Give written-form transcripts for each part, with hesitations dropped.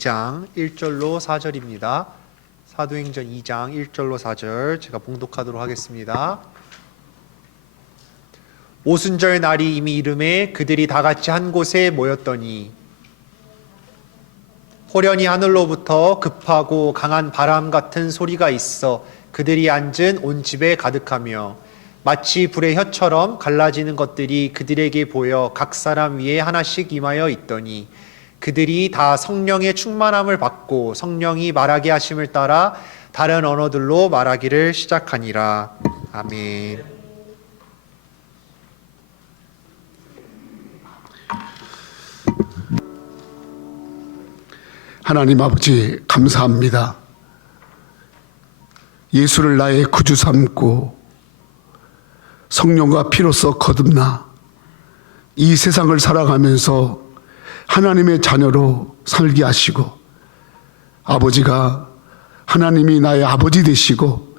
2장 1절로 4절입니다. 사도행전 2장 1절로 4절 제가 봉독하도록 하겠습니다. 오순절 날이 이미 이름에 그들이 다 같이 한 곳에 모였더니 호련히 하늘로부터 급하고 강한 바람 같은 소리가 있어 그들이 앉은 온 집에 가득하며 마치 불의 혀처럼 갈라지는 것들이 그들에게 보여 각 사람 위에 하나씩 임하여 있더니 그들이 다 성령의 충만함을 받고 성령이 말하게 하심을 따라 다른 언어들로 말하기를 시작하니라. 아멘. 하나님 아버지 감사합니다. 예수를 나의 구주 삼고 성령과 피로써 거듭나 이 세상을 살아가면서 하나님의 자녀로 살게 하시고 아버지가 하나님이 나의 아버지 되시고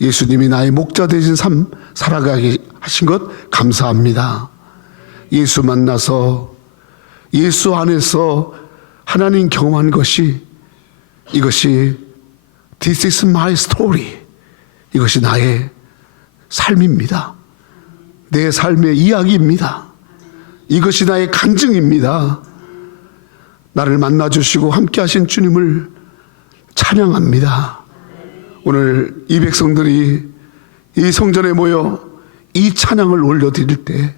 예수님이 나의 목자 되신 삶 살아가게 하신 것 감사합니다. 예수 만나서 예수 안에서 하나님 경험한 것이 이것이 This is my story. 이것이 나의 삶입니다. 내 삶의 이야기입니다. 이것이 나의 간증입니다. 나를 만나주시고 함께 하신 주님을 찬양합니다. 오늘 이 백성들이 이 성전에 모여 이 찬양을 올려드릴 때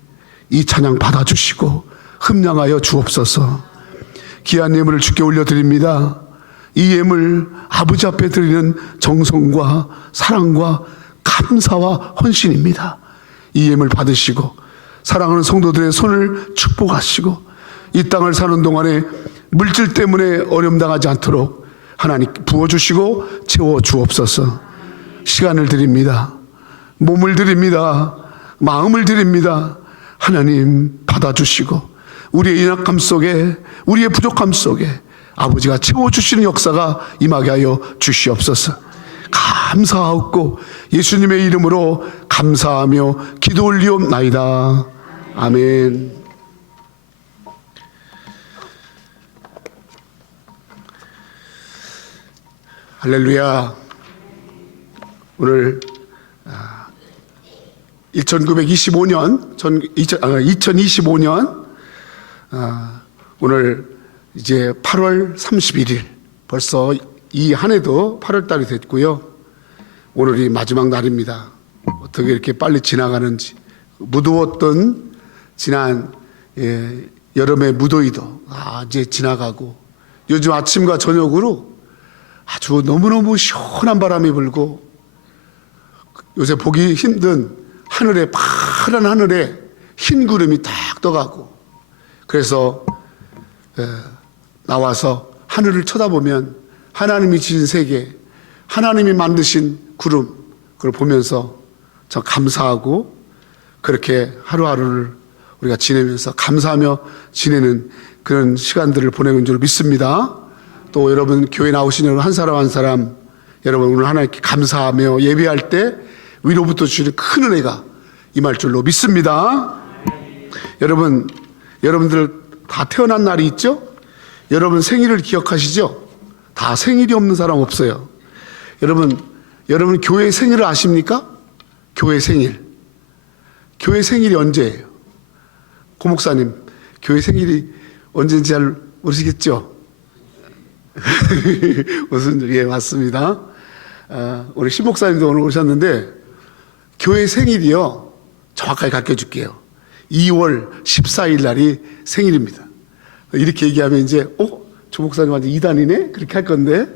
이 찬양 받아주시고 흠양하여 주옵소서. 귀한 예물을 주께 올려드립니다. 이 예물 아버지 앞에 드리는 정성과 사랑과 감사와 헌신입니다. 이 예물 받으시고 사랑하는 성도들의 손을 축복하시고 이 땅을 사는 동안에 물질 때문에 어려움 당하지 않도록 하나님 부어주시고 채워주옵소서. 시간을 드립니다. 몸을 드립니다. 마음을 드립니다. 하나님 받아주시고 우리의 연약함 속에 우리의 부족함 속에 아버지가 채워주시는 역사가 임하게 하여 주시옵소서. 감사하옵고 예수님의 이름으로 감사하며 기도 올리옵나이다. 아멘. 할렐루야. 오늘 2025년 오늘 이제 8월 31일 벌써 이 한 해도 8월 달이 됐고요. 오늘이 마지막 날입니다. 어떻게 이렇게 빨리 지나가는지. 무더웠던 지난 여름의 무더위도 이제 지나가고 요즘 아침과 저녁으로 아주 너무너무 시원한 바람이 불고 요새 보기 힘든 하늘에 파란 하늘에 흰 구름이 딱 떠가고 그래서 나와서 하늘을 쳐다보면 하나님이 지은 세계 하나님이 만드신 구름 그걸 보면서 저 감사하고 그렇게 하루하루를 우리가 지내면서 감사하며 지내는 그런 시간들을 보내는 줄 믿습니다. 또 여러분 교회 나오신 여러분 한 사람 한 사람 여러분 오늘 하나님께 감사하며 예배할 때 위로부터 주시는 큰 은혜가 임할 줄로 믿습니다. 여러분들 다 태어난 날이 있죠? 여러분 생일을 기억하시죠? 다 생일이 없는 사람 없어요. 여러분 교회 생일을 아십니까? 교회 생일이 언제예요? 고 목사님 교회 생일이 언제인지 잘 모르시겠죠? 무슨 예 맞습니다. 우리 신 목사님도 오늘 오셨는데 교회 생일이요 정확하게 가르쳐줄게요. 2월 14일 날이 생일입니다. 이렇게 얘기하면 이제 조 목사님한테 이단이네 그렇게 할 건데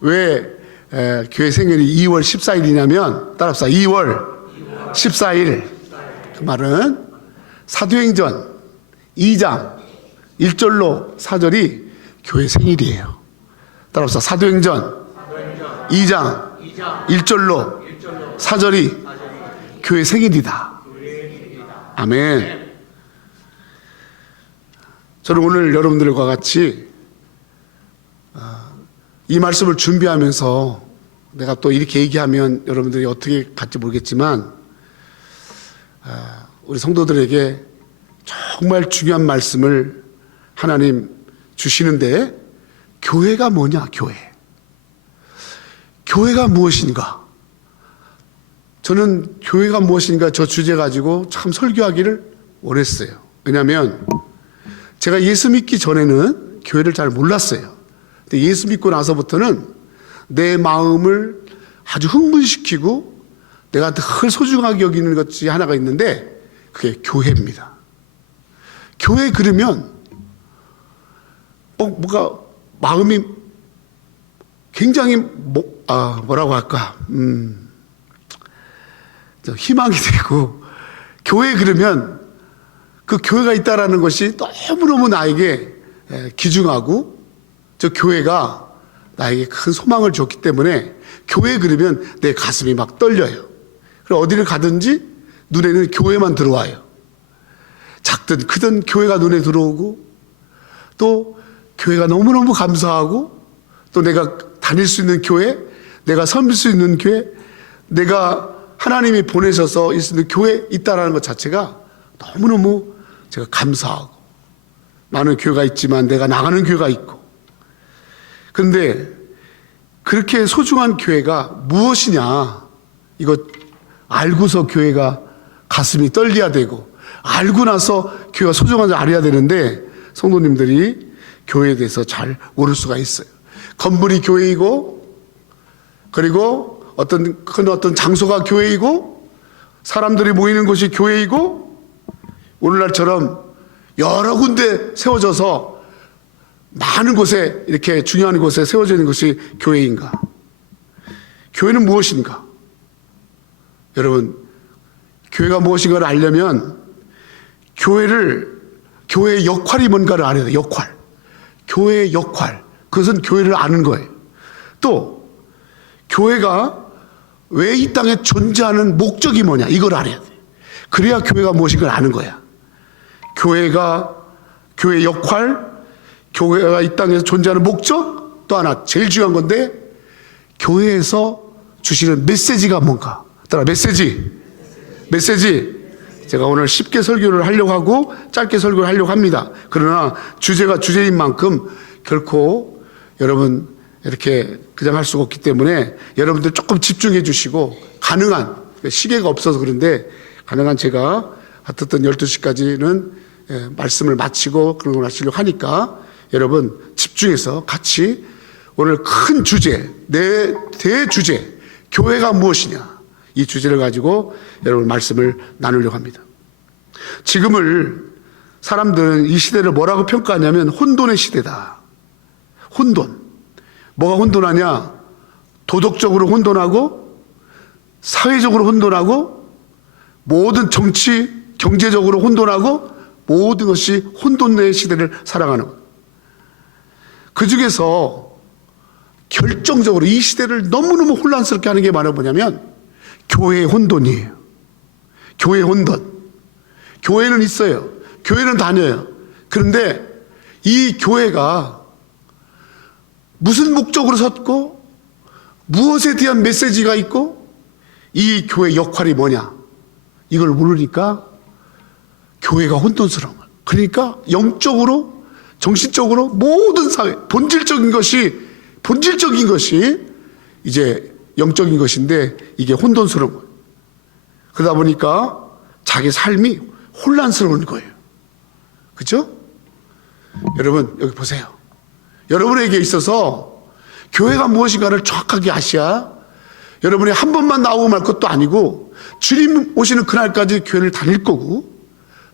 왜 교회 생일이 2월 14일이냐면 따라합시다. 2월 14일 그 말은 사도행전 2장 1절로 4절이 교회 생일이에요. 따라합시다. 사도행전 2장 1절로 4절이 교회 생일이다. 아멘. 저는 오늘 여러분들과 같이 이 말씀을 준비하면서 내가 또 이렇게 얘기하면 여러분들이 어떻게 갈지 모르겠지만 우리 성도들에게 정말 중요한 말씀을 하나님 주시는데 교회가 뭐냐, 교회. 교회가 무엇인가? 저는 교회가 무엇인가 저 주제 가지고 참 설교하기를 원했어요. 왜냐하면 제가 예수 믿기 전에는 교회를 잘 몰랐어요. 근데 예수 믿고 나서부터는 내 마음을 아주 흥분시키고 내가 늘 소중하게 여기는 것이 하나가 있는데 그게 교회입니다. 교회 그러면 뭔가 마음이 굉장히 뭐라고 할까 희망이 되고, 교회 그러면 그 교회가 있다라는 것이 너무너무 나에게 귀중하고 저 교회가 나에게 큰 소망을 줬기 때문에 교회 그러면 내 가슴이 막 떨려요. 그리고 어디를 가든지 눈에는 교회만 들어와요. 작든 크든 교회가 눈에 들어오고, 또 교회가 너무너무 감사하고, 또 내가 다닐 수 있는 교회, 내가 섬길 수 있는 교회, 내가 하나님이 보내셔서 있는 교회에 있다는 것 자체가 너무너무 제가 감사하고, 많은 교회가 있지만 내가 나가는 교회가 있고. 그런데 그렇게 소중한 교회가 무엇이냐, 이거 알고서 교회가 가슴이 떨려야 되고, 알고 나서 교회가 소중한지 알아야 되는데 성도님들이 교회에 대해서 잘 모를 수가 있어요. 건물이 교회이고, 그리고 어떤 장소가 교회이고, 사람들이 모이는 곳이 교회이고, 오늘날처럼 여러 군데 세워져서 많은 곳에, 이렇게 중요한 곳에 세워져 있는 것이 교회인가? 교회는 무엇인가? 여러분, 교회가 무엇인가를 알려면 교회의 역할이 뭔가를 알아야 돼요. 역할. 교회의 역할. 그것은 교회를 아는 거예요. 또 교회가 왜 이 땅에 존재하는 목적이 뭐냐, 이걸 알아야 돼. 그래야 교회가 무엇인가를 아는 거야. 교회의 역할, 교회가 이 땅에서 존재하는 목적, 또 하나 제일 중요한 건데 교회에서 주시는 메시지가 뭔가. 따라 메시지. 제가 오늘 쉽게 설교를 하려고 하고 짧게 설교를 하려고 합니다. 그러나 주제가 주제인 만큼 결코 여러분 이렇게 그냥 할 수가 없기 때문에 여러분들 조금 집중해 주시고, 가능한, 시계가 없어서 그런데 가능한 제가 어쨌든 12시까지는 말씀을 마치고 그러고 나시려고 하니까 여러분 집중해서 같이 오늘 큰 주제, 내 대주제, 교회가 무엇이냐, 이 주제를 가지고 여러분 말씀을 나누려고 합니다. 지금을 사람들은 이 시대를 뭐라고 평가하냐면 혼돈의 시대다. 혼돈. 뭐가 혼돈하냐? 도덕적으로 혼돈하고, 사회적으로 혼돈하고, 모든 정치, 경제적으로 혼돈하고, 모든 것이 혼돈의 시대를 살아가는 거예요. 그 중에서 결정적으로 이 시대를 너무너무 혼란스럽게 하는 게 뭐냐면 교회의 혼돈이에요. 교회의 혼돈. 교회는 있어요. 교회는 다녀요. 그런데 이 교회가 무슨 목적으로 섰고, 무엇에 대한 메시지가 있고, 이 교회의 역할이 뭐냐, 이걸 모르니까 교회가 혼돈스러운 거예요. 그러니까 영적으로, 정신적으로 모든 사회, 본질적인 것이 이제 영적인 것인데 이게 혼돈스러운 거예요. 그러다 보니까 자기 삶이 혼란스러운 거예요. 그렇죠? 여러분 여기 보세요. 여러분에게 있어서 교회가 무엇인가를 정확하게 아셔야 여러분이 한 번만 나오고 말 것도 아니고 주님 오시는 그날까지 교회를 다닐 거고,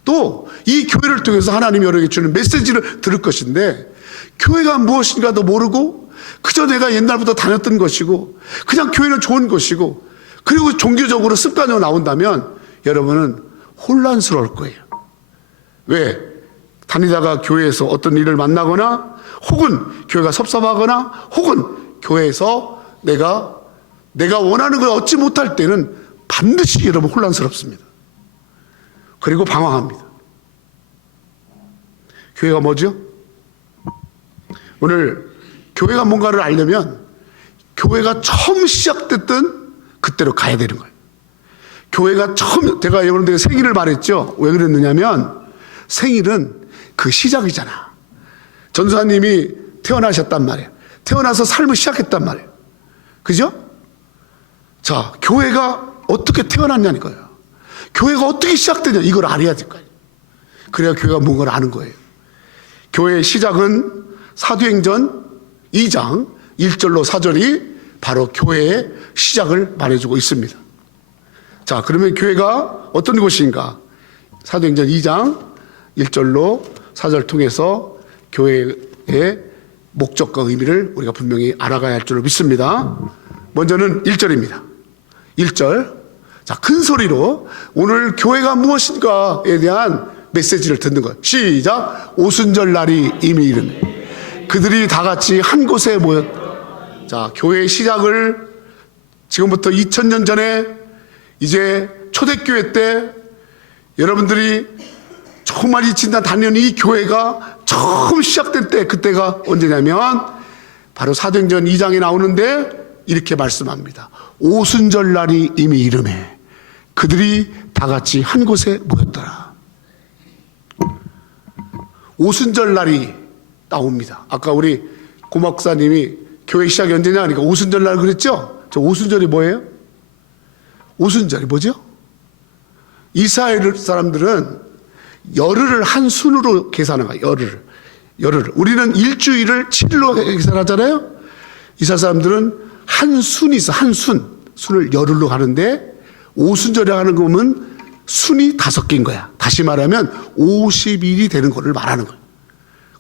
또 이 교회를 통해서 하나님이 여러분에게 주는 메시지를 들을 것인데, 교회가 무엇인가도 모르고 그저 내가 옛날부터 다녔던 것이고 그냥 교회는 좋은 것이고, 그리고 종교적으로 습관으로 나온다면 여러분은 혼란스러울 거예요. 왜? 다니다가 교회에서 어떤 일을 만나거나, 혹은 교회가 섭섭하거나, 혹은 교회에서 내가 원하는 걸 얻지 못할 때는 반드시 여러분 혼란스럽습니다. 그리고 방황합니다. 교회가 뭐죠? 오늘 교회가 뭔가를 알려면 교회가 처음 시작됐던 그때로 가야 되는 거예요. 교회가 처음, 제가 여러분들에게 생일을 말했죠. 왜 그랬느냐면 생일은 그 시작이잖아. 전사님이 태어나셨단 말이에요. 태어나서 삶을 시작했단 말이에요. 그죠? 자, 교회가 어떻게 태어났냐는 거예요. 교회가 어떻게 시작되냐, 이걸 알아야 될 거예요. 그래야 교회가 뭔가를 아는 거예요. 교회의 시작은 사도행전 2장 1절로 4절이 바로 교회의 시작을 말해주고 있습니다. 자, 그러면 교회가 어떤 곳인가? 사도행전 2장 1절로 4절 통해서 교회의 목적과 의미를 우리가 분명히 알아가야 할 줄로 믿습니다. 먼저는 1절입니다. 1절. 자, 큰 소리로 오늘 교회가 무엇인가에 대한 메시지를 듣는 거예요. 시작. 오순절 날이 이미 이르매 그들이 다 같이 한 곳에 모였다. 자, 교회의 시작을 지금부터 2000년 전에 이제 초대교회 때 여러분들이 정말 잊힌다 다니는 이 교회가 처음 시작된 때, 그때가 언제냐면 바로 사도행전 2장에 나오는데 이렇게 말씀합니다. 오순절 날이 이미 이르매 그들이 다 같이 한 곳에 모였더라. 오순절 날이 나옵니다. 아까 우리 고목사님이 교회 시작이 언제냐 하니까 오순절 날 그랬죠? 저 오순절이 뭐예요? 오순절이 뭐죠? 이스라엘 사람들은 열흘을 한 순으로 계산한 거예요. 열흘. 우리는 일주일을 7일로 계산하잖아요. 이스라엘 사람들은 한 순이 있어. 한 순을 열흘로 가는데 오순절이라고 하는 거면 순이 5개인 거야. 다시 말하면 50일이 되는 거를 말하는 거예요.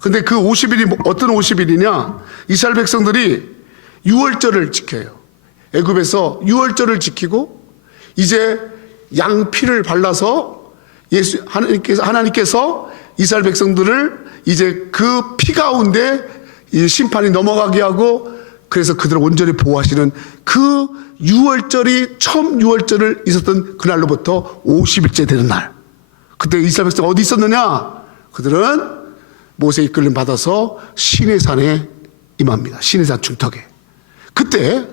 근데 그 50일이 어떤 50일이냐? 이스라엘 백성들이 유월절을 지켜요. 애굽에서 유월절을 지키고 이제 양피를 발라서 하나님께서 이스라엘 백성들을 이제 그 피 가운데 이 심판이 넘어가게 하고 그래서 그들을 온전히 보호하시는 그 유월절이 처음 유월절을 있었던 그날로부터 50일째 되는 날. 그때 이스라엘 백성 어디 있었느냐? 그들은 모세의 이끌림 받아서 시내산에 임합니다. 시내산 중턱에. 그때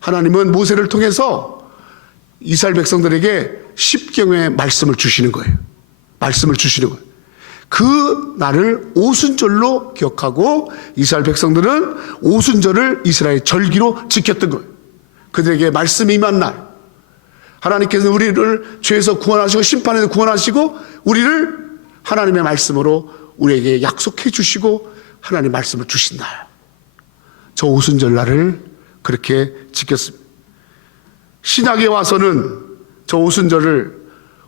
하나님은 모세를 통해서 이스라엘 백성들에게 십경의 말씀을 주시는 거예요. 말씀을 주시는 거예요. 그 날을 오순절로 기억하고 이스라엘 백성들은 오순절을 이스라엘 절기로 지켰던 거예요. 그들에게 말씀이 임한 날. 하나님께서 우리를 죄에서 구원하시고 심판에서 구원하시고 우리를 하나님의 말씀으로 우리에게 약속해 주시고 하나님의 말씀을 주신 날. 저 오순절 날을 그렇게 지켰습니다. 신약에 와서는 저 오순절을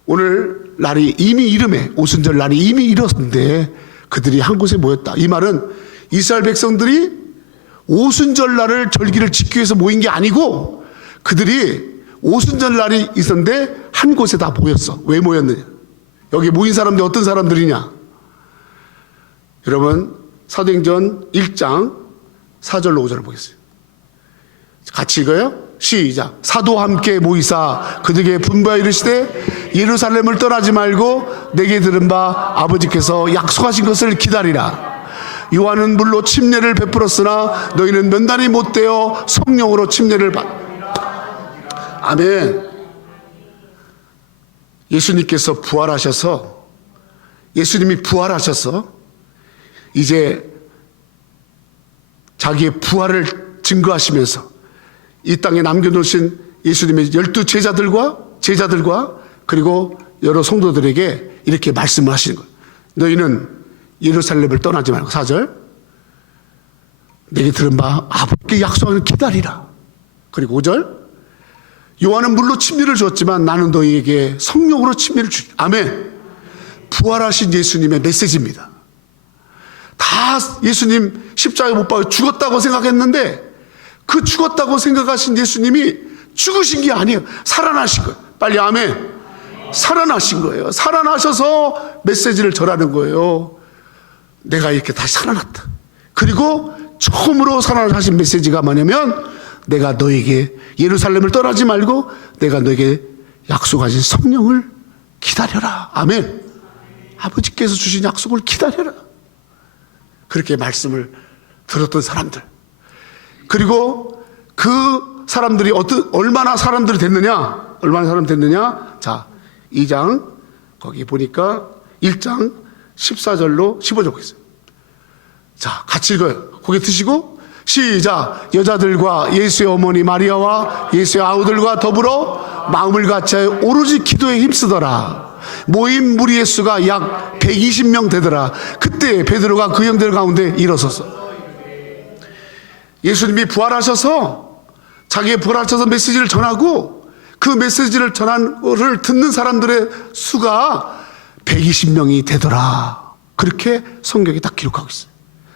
오늘 날이 이미 이름에 오순절 날이 이미 이뤘는데 그들이 한 곳에 모였다. 이 말은 이스라엘 백성들이 오순절 날을 절기를 지키기 위해서 모인 게 아니고 그들이 오순절 날이 있었는데 한 곳에 다 모였어. 왜 모였느냐? 여기 모인 사람들이 어떤 사람들이냐? 여러분 사도행전 1장 4절로 5절을 보겠습니다. 같이 읽어요. 시작. 사도와 함께 모이사 그들에게 분부하여 이르시되 예루살렘을 떠나지 말고 내게 들은 바 아버지께서 약속하신 것을 기다리라. 요한은 물로 침례를 베풀었으나 너희는 면단이 못되어 성령으로 침례를 받. 아멘. 예수님께서 부활하셔서 예수님이 부활하셔서 이제 자기의 부활을 증거하시면서 이 땅에 남겨놓으신 예수님의 12 제자들과 그리고 여러 성도들에게 이렇게 말씀을 하시는 거예요. 너희는 예루살렘을 떠나지 말고 4절 내게 들은 바 아버지께 약속하는 기다리라. 그리고 5절 요한은 물로 침례를 줬지만 나는 너희에게 성령으로 침례를 주리. 아멘. 부활하신 예수님의 메시지입니다. 다 예수님 십자가에 못 박혀 죽었다고 생각했는데 그 죽었다고 생각하신 예수님이 죽으신 게 아니에요. 살아나신 거예요. 빨리 아멘. 살아나신 거예요. 살아나셔서 메시지를 전하는 거예요. 내가 이렇게 다시 살아났다. 그리고 처음으로 살아나신 메시지가 뭐냐면 내가 너에게 예루살렘을 떠나지 말고 내가 너에게 약속하신 성령을 기다려라. 아멘. 아버지께서 주신 약속을 기다려라. 그렇게 말씀을 들었던 사람들. 그리고 그 사람들이 얼마나 사람들이 됐느냐? 얼마나 사람 됐느냐? 자, 2장 거기 보니까 1장 14절로 15절 보겠습니다. 자, 같이 읽어요. 고개 드시고 시작. 여자들과 예수의 어머니 마리아와 예수의 아우들과 더불어 마음을 같이하여 오로지 기도에 힘쓰더라. 모인 무리의 수가 약 120명 되더라. 그때 베드로가 그 형들 가운데 일어섰어. 예수님이 부활하셔서 자기의 부활하셔서 메시지를 전하고 그 메시지를 전한 것을 듣는 사람들의 수가 120명이 되더라. 그렇게 성경이 딱 기록하고 있어요.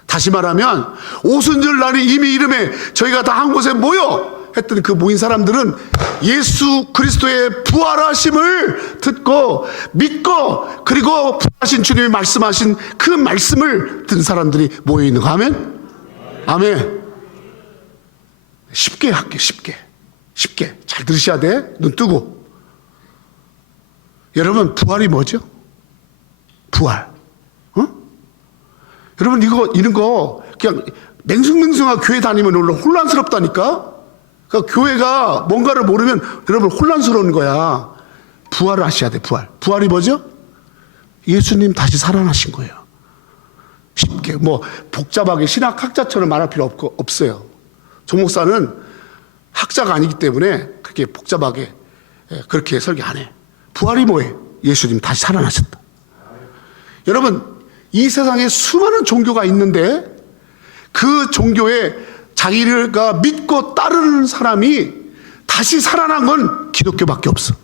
다시 말하면 오순절 날이 이미 이름에 저희가 다 한 곳에 모여 했더니 그 모인 사람들은 예수 그리스도의 부활하심을 듣고 믿고 그리고 부활하신 주님이 말씀하신 그 말씀을 듣는 사람들이 모여 있는 거. 아멘? 아멘. 쉽게 할게요. 쉽게 잘 들으셔야 돼. 눈 뜨고. 여러분, 부활이 뭐죠? 부활. 여러분, 이런 거 그냥 맹숭맹숭하게 교회 다니면 혼란스럽다니까. 그러니까 교회가 뭔가를 모르면 여러분 혼란스러운 거야. 부활을 하셔야 돼. 부활이 뭐죠? 예수님 다시 살아나신 거예요. 쉽게 뭐 복잡하게 신학학자처럼 말할 필요 없어요. 정 목사는 학자가 아니기 때문에 그렇게 복잡하게 그렇게 설교 안 해. 부활이 뭐예요? 예수님 다시 살아나셨다. 여러분, 이 세상에 수많은 종교가 있는데 그 종교에 자기가 믿고 따르는 사람이 다시 살아난 건 기독교밖에 없어.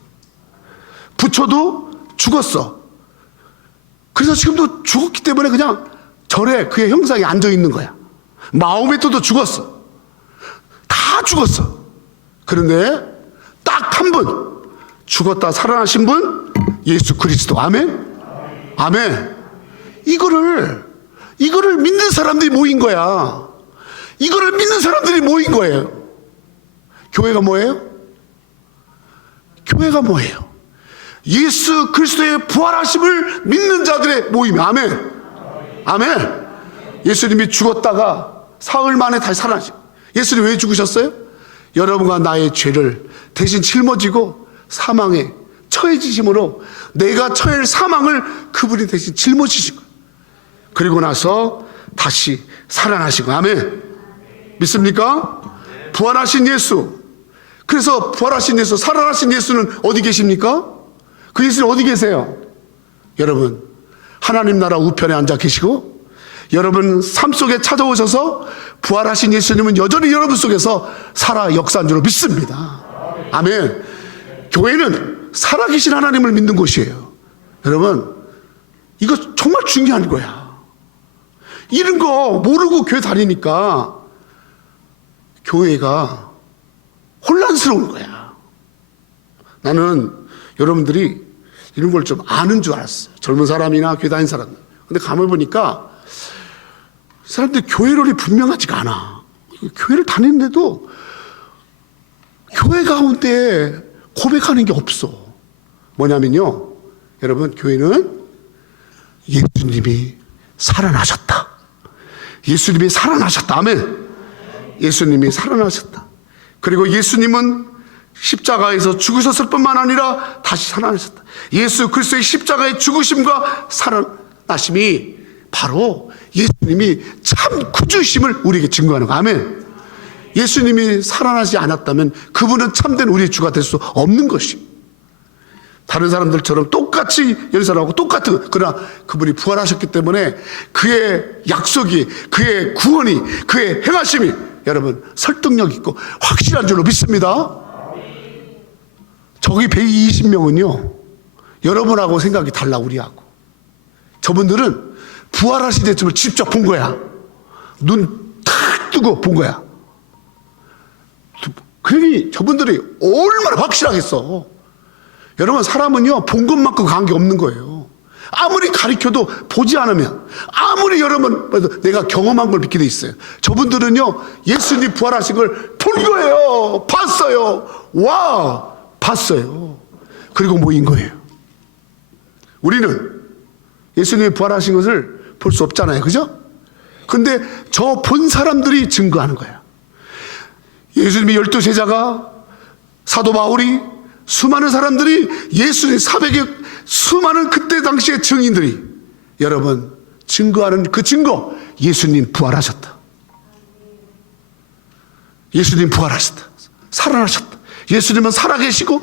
부처도 죽었어. 그래서 지금도 죽었기 때문에 그냥 절에 그의 형상이 앉아 있는 거야. 마호메트도 죽었어. 다 죽었어. 그런데 딱 한 분, 죽었다 살아나신 분, 예수 그리스도. 아멘? 아멘. 이거를 믿는 사람들이 모인 거야. 이거를 믿는 사람들이 모인 거예요. 교회가 뭐예요? 교회가 뭐예요? 예수 그리스도의 부활하심을 믿는 자들의 모임. 아멘. 아멘. 예수님이 죽었다가 사흘 만에 다시 살아나시고. 예수님 왜 죽으셨어요? 여러분과 나의 죄를 대신 짊어지고 사망에 처해지심으로 내가 처할 사망을 그분이 대신 짊어지신 거예요. 그리고 나서 다시 살아나시고. 아멘. 믿습니까? 부활하신 예수. 그래서 부활하신 예수, 살아나신 예수는 어디 계십니까? 그 예수는 어디 계세요? 여러분, 하나님 나라 우편에 앉아 계시고 여러분 삶 속에 찾아오셔서 부활하신 예수님은 여전히 여러분 속에서 살아 역사한 줄로 믿습니다. 아멘. 교회는 살아계신 하나님을 믿는 곳이에요. 여러분, 이거 정말 중요한 거야. 이런 거 모르고 교회 다니니까 교회가 혼란스러운 거야. 나는 여러분들이 이런 걸 좀 아는 줄 알았어요. 젊은 사람이나 교회 다니는 사람들. 근데 가만히 보니까 사람들이 교회론이 분명하지가 않아. 교회를 다니는데도 교회 가운데 고백하는 게 없어. 뭐냐면요, 여러분, 교회는 예수님이 살아나셨다. 예수님이 살아나셨다. 아멘. 예수님이 살아나셨다. 그리고 예수님은 십자가에서 죽으셨을 뿐만 아니라 다시 살아나셨다. 예수 그리스도의 십자가의 죽으심과 살아나심이 바로 예수님이 참 구주이심을 우리에게 증거하는 거야. 아멘. 예수님이 살아나지 않았다면 그분은 참된 우리의 주가 될 수 없는 것이. 다른 사람들처럼 똑같이 연설하고 똑같은, 그러나 그분이 부활하셨기 때문에 그의 약속이, 그의 구원이, 그의 행하심이 여러분 설득력 있고 확실한 줄로 믿습니다. 저기 120명은요 여러분하고 생각이 달라. 우리하고. 저분들은 부활하신 예수님을 직접 본 거야. 눈 탁 뜨고 본 거야. 그러니 저분들이 얼마나 확실하겠어. 여러분, 사람은요 본 것만큼 관계 없는 거예요. 아무리 가르쳐도 보지 않으면, 아무리 여러분 내가 경험한 걸 믿게 돼 있어요. 저분들은요 예수님 부활하신 걸 본 거예요. 봤어요. 와, 봤어요. 그리고 모인 거예요. 우리는 예수님이 부활하신 것을 볼 수 없잖아요. 그죠? 근데 저 본 사람들이 증거하는 거야. 예수님의 12제자가, 사도 바울이, 수많은 사람들이, 예수님 400여 수많은 그때 당시의 증인들이 여러분 증거하는 그 증거, 예수님 부활하셨다. 예수님 부활하셨다. 살아나셨다. 예수님은 살아계시고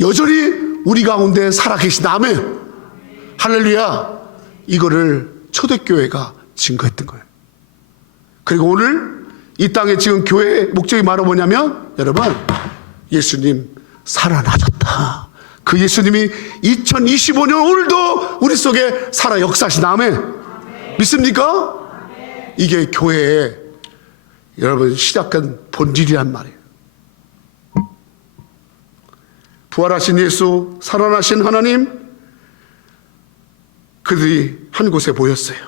여전히 우리 가운데 살아계신다. 아멘. 할렐루야. 이거를 초대교회가 증거했던 거예요. 그리고 오늘 이 땅에 지금 교회의 목적이 바로 뭐냐면, 여러분, 예수님 살아나셨다. 그 예수님이 2025년 오늘도 우리 속에 살아 역사하신다. 아멘. 믿습니까? 이게 교회의 여러분 시작한 본질이란 말이에요. 부활하신 예수, 살아나신 하나님, 그들이 한 곳에 모였어요.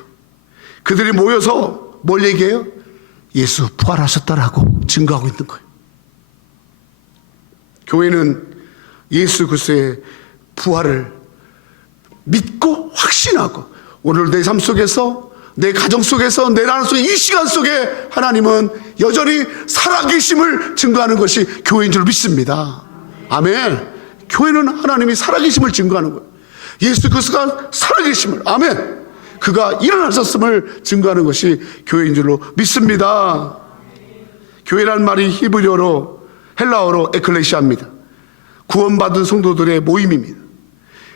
그들이 모여서 뭘 얘기해요? 예수 부활하셨다라고 증거하고 있는 거예요. 교회는 예수 그리스도의 부활을 믿고 확신하고, 오늘 내 삶 속에서, 내 가정 속에서, 내 나라 속에, 이 시간 속에 하나님은 여전히 살아계심을 증거하는 것이 교회인 줄 믿습니다. 아멘. 교회는 하나님이 살아계심을 증거하는 거예요. 예수 그리스도가 살아계심을, 아멘, 그가 일어나셨음을 증거하는 것이 교회인 줄로 믿습니다. 교회란 말이 히브리어로, 헬라어로 에클레시아입니다. 구원받은 성도들의 모임입니다.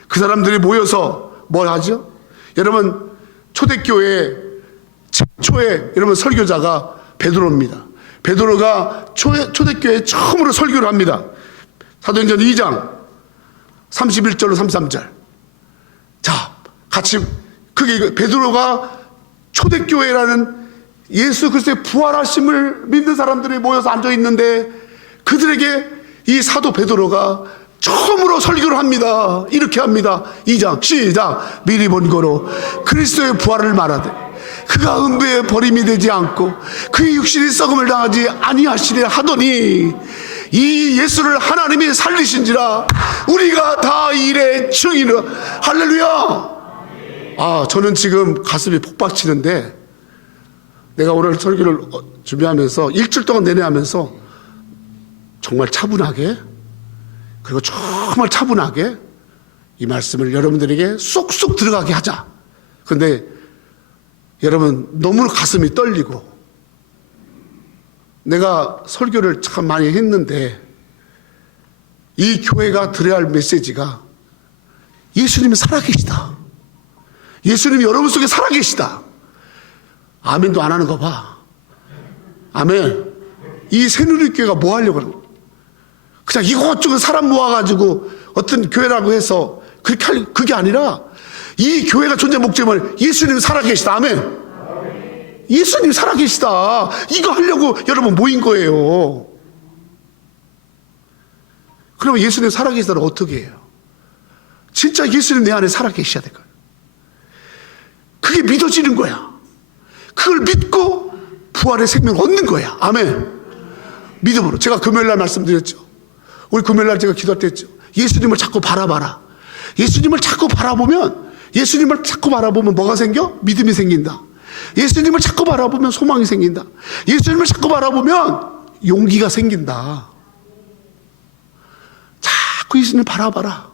그 사람들이 모여서 뭘 하죠? 여러분, 초대교회 최초의 여러분 설교자가 베드로입니다. 베드로가 초대교회 처음으로 설교를 합니다. 사도행전 2장 31절로 33절. 자, 같이, 그게 베드로가 초대교회라는 예수 그리스도의 부활하심을 믿는 사람들이 모여서 앉아 있는데, 그들에게 이 사도 베드로가 처음으로 설교를 합니다. 이렇게 합니다. 2장 시작. 미리 본 거로 그리스도의 부활을 말하되 그가 음부에 버림이 되지 않고 그의 육신이 썩음을 당하지 아니하시리라 하더니, 이 예수를 하나님이 살리신지라 우리가 다 이래 증인을. 할렐루야. 아, 저는 지금 가슴이 폭박치는데, 내가 오늘 설교를 준비하면서 일주일 동안 내내 하면서 정말 차분하게, 그리고 정말 차분하게 이 말씀을 여러분들에게 쏙쏙 들어가게 하자. 그런데 여러분, 너무 가슴이 떨리고, 내가 설교를 참 많이 했는데 이 교회가 들어야 할 메시지가 예수님이 살아계시다. 예수님이 여러분 속에 살아계시다. 아멘도 안 하는 거 봐. 아멘. 이 새누리교회가 뭐 하려고 하는 거야? 그냥 이것저것 사람 모아가지고 어떤 교회라고 해서 그렇게 할, 그게 아니라 이 교회가 존재 목적은 예수님이 살아계시다. 아멘. 예수님 살아계시다. 이거 하려고 여러분 모인 거예요. 그러면 예수님 살아계시다를 어떻게 해요? 진짜 예수님 내 안에 살아계셔야 될 거예요. 그게 믿어지는 거야. 그걸 믿고 부활의 생명을 얻는 거야. 아멘. 믿음으로. 제가 금요일날 말씀드렸죠. 우리 금요일날 제가 기도할 때 했죠. 예수님을 자꾸 바라봐라. 예수님을 자꾸 바라보면 뭐가 생겨? 믿음이 생긴다. 예수님을 자꾸 바라보면 소망이 생긴다. 예수님을 자꾸 바라보면 용기가 생긴다. 자꾸 예수님을 바라봐라.